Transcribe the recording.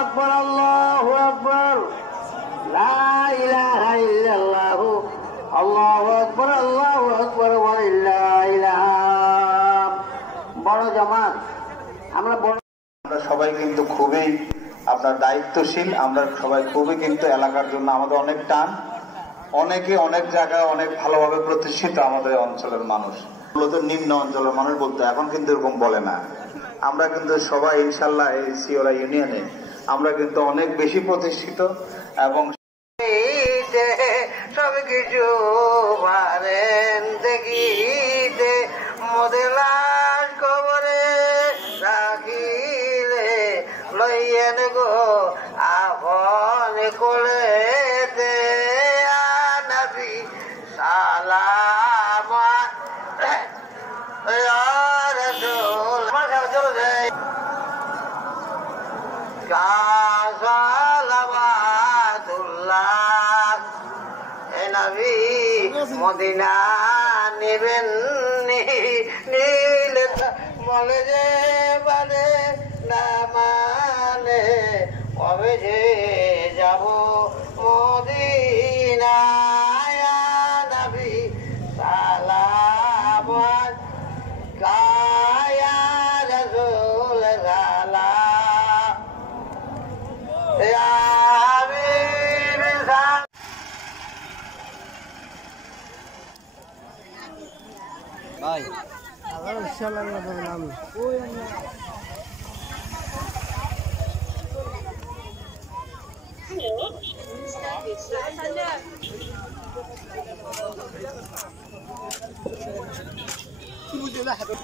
আকবার, আল্লাহু আকবার, লা ইলাহা ইল্লাল্লাহ, আল্লাহু আকবার, আল্লাহু আকবার, ওয়া লিল্লাহিল হামদ। বড় জামাত, আমরা সবাই কিন্তু খুবই আপনার দায়িত্বশীল। আমরা সবাই খুবই কিন্তু এলাকার জন্য আমাদের অনেক টান, অনেকে অনেক জায়গায় অনেক ভালোভাবে প্রতিষ্ঠিত আমাদের অঞ্চলের মানুষ। মূলত নিম্ন অঞ্চলের মানুষ বলতে এখন কিন্তু এরকম বলে না। আমরা কিন্তু সবাই ইনশাল্লাহ এই সিওরা ইউনিয়নে আমরা কিন্তু অনেক বেশি প্রতিষ্ঠিত এবং সব কিছু পারেন দেখিতে মদেলার কবরে রাখিলে লইয়েন গো আপন কোলে দে নবী সালাম রাসূল চলো যাই সালাওয়াতুল্লাহ এ নবী মদিনা নেবেন নীল মলে যে বারে না মানে কবে যে যাব মদিনায় নবী সালাম কায়া রাসূল সালাম ইয়া হাবিব ভাই আবার ইনশাআল্লাহ বললাম ওই হ্যালো